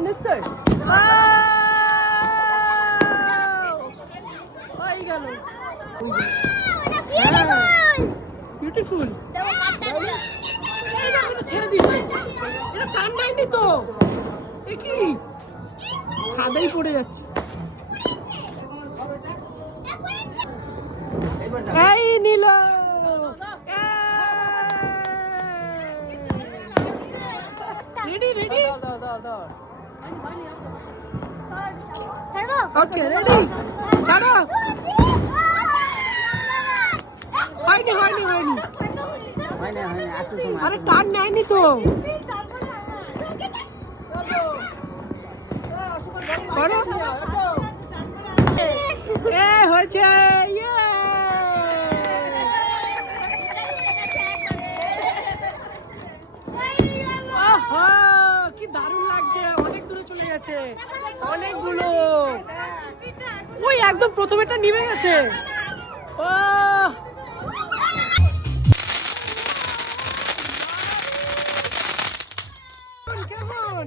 নিশ্চয় গেল বিউটিফুল ছেড়ে দিচ্ছে এটা টান দেয়নি তো এ কি ছাদেই পড়ে যাচ্ছে এই নিল রেডি রেডি ওকে রেডি ছাড়ো হয়নি হয়নি হয়নি আরে টান নেয়নি তো এ হয়েছে কি দারুণ লাগছে অনেক দূরে চলে গেছে অনেকগুলো ওই একদম প্রথমেটা নিভে গেছে ও কেমন